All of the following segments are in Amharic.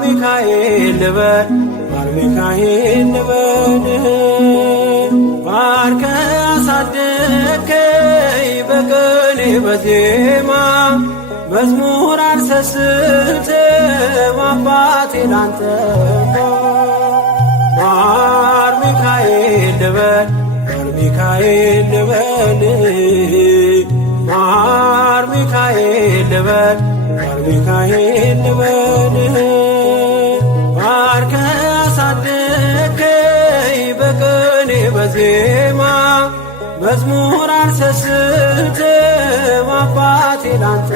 ሚካኤል ልበል ማር ሚካኤል ልበል ባርከ አሳደከኝ በቅኔ በዜማ መዝሙር አልሰስትም አባቴ ላንተ ማር ሚካኤል ልበል ማር ሚካኤል ልበል ማር ሚካኤል ልበል ማር ሚካኤል ልበል ባርከ አሳደከኝ በቅኔ በዜማ መዝሙር አልሰስትም አባቴ ላንተ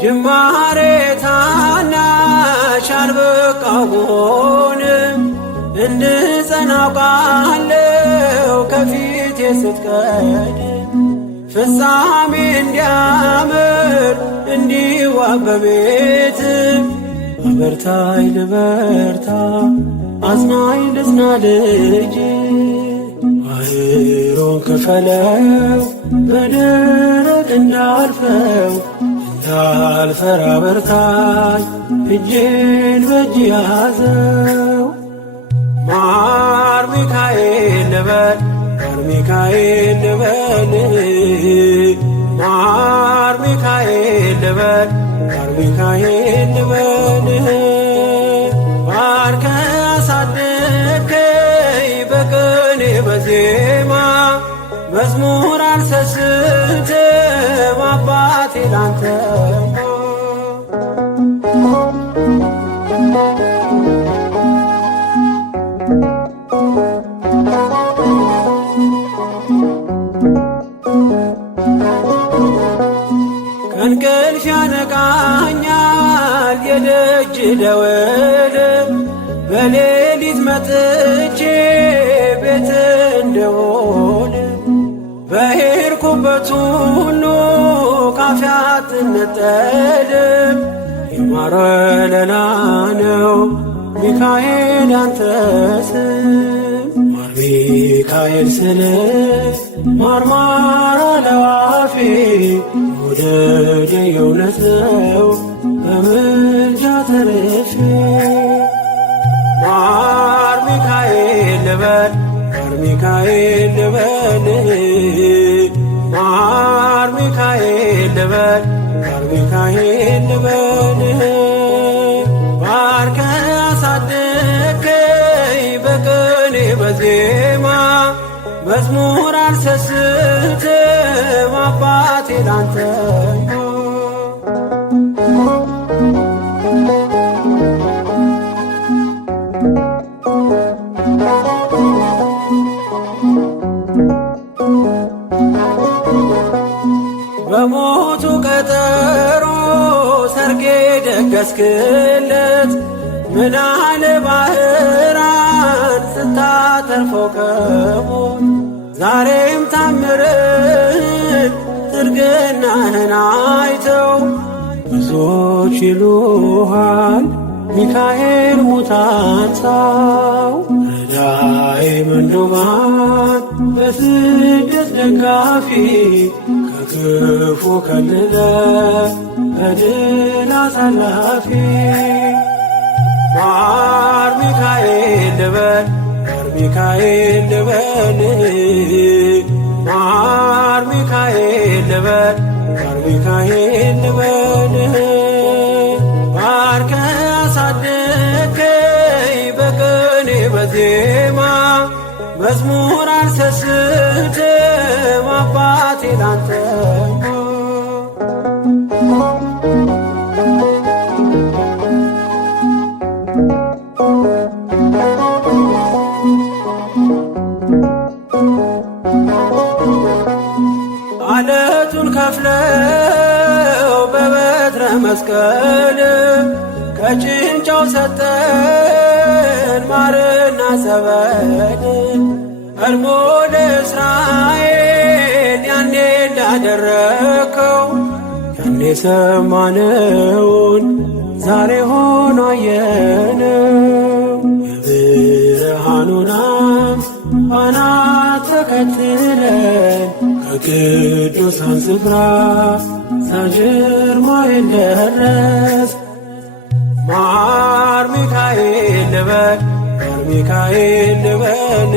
ጅማሬ ታናሽ አልበቃው ብሆንም እንድጸና አውቃለሁ ከፊቴ ስትቀድም ፍጻሜ እንዲያምር እንዲዋብ በቤት አበርታኝ ልበርታ አጽናኝ ልጽና ልጅ ባህሩን ክፈለው በደረቅ እንዳልፈው እንዳልፈራ በርታኝ እጄን በእጅ ያዘው ማር ሚካኤል ልበል ማር ሚካኤል ልበል ማር ሚካኤል ልበል ማር ሚካኤል ልበል ባርከ አሳደከኝ በቅኔ በዜማ መዝሙር አልሰስትም አባቴ ላንተ ከእንቅልፍ ያነቃኛል የደጅ ደወል በሌሊት መጥቼ ቤት እንደውል በሄድኩበት ሁሉ ካፌ አትነጠልም የማር ወለላ ነው ሚካኤል ያንተ ስም ማር ሚካኤል ስል ማርማር አለው አፌ መውደድ የእውነት ነው በምልጃ ተርፌ ማር ሚካኤል ልበል ማር ሚካኤል ልበል ማር ሚካኤል ልበል ማር ሚካኤል ልበል ባርከ አሳደከኝ በቅኔ በዜማ መዝሙር አልሰስትም አባቴ ላንተ በሞቱ ቀጠሮ ሰርጌ ደገስክለት ምናለ ባህራን ስታተርፈው ከሞት ዛሬም ታምርን ትርግናህን አይተው ብዙዎች ይሉሃል ሚካኤል ሙታን ሳው ረዳኤ ምንዱባን በስደት ደጋፊ ከክፉ ከልለ በድል አሳላፊ ማር ሚካኤል ልበል ማር ሚካኤል ልበል ማር ሚካኤል ልበል ማር ሚካኤል ልበል ባርከ አሳደከኝ በቅኔ በዜማ መዝሙር አልሰስትም አባቴ ላንተ አለቱን ከፍለው በበትረ መስቀል ከጭንጫው ሰጠን ማርና ጸበል ቀድሞ ለእስራኤል ያኔ እንዳደረከው ያኔ ሰማነውን ዛሬ ሆኖ አየነው ተከትለን ከቅዱሳን ስፍራ ሳንሽር ማይል ደረስ። ማር ሚካኤል ልበል ማር ሚካኤል ልበል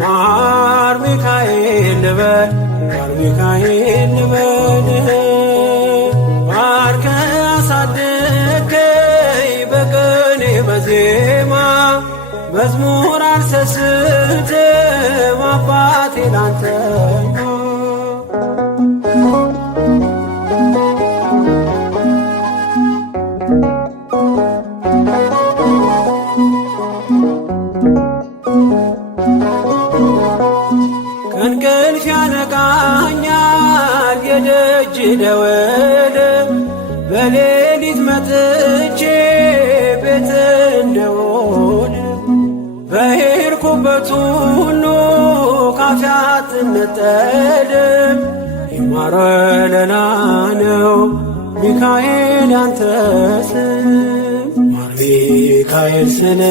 ማር ሚካኤል ልበል ማር ሚካኤል ልበል ባርከ አሳደገኝ በቅኔ በዜማ መዝሙር አልሰስትም አባቴ ላንተ ከእንቅልፍ ያነቃኛል የደጅ ደወል በሌሊት መጥቼ ቤት እንደውል በሄድኩበት ሁሉ ካፌ አትነጠልም። የማር ወለላ ነው ሚካኤል ያንተ ስም ማር ሚካኤል ስለ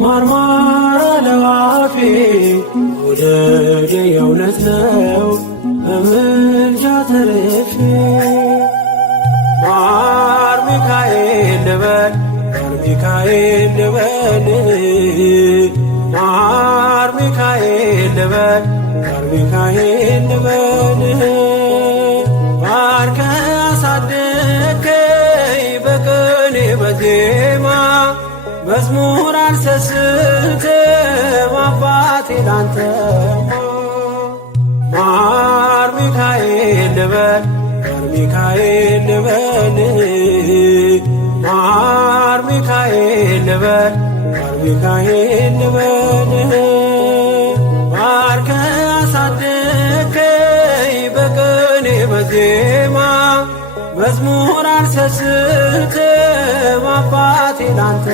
ማርማር አለው አፌ መውደድ የእውነት ነው በምልጃ ተርፌ። ማር ሚካኤል ልበል ማር ሚካኤል ልበል ማር ሚካኤል ልበል ማር ሚካኤል ልበል ባርከ አሳደገኝ በቅኔ በዜማ መዝሙር አልሰስትም አባቴ ላንተ ማር ሚካኤል ልበል ማር ሚካኤል ልበል ማር ሚካኤል ልበል ማር ሚካኤል ልበል ባርከ አሳደገኝ በቅኔ በዜማ መዝሙር አልሰስትም አባቴ ላንተ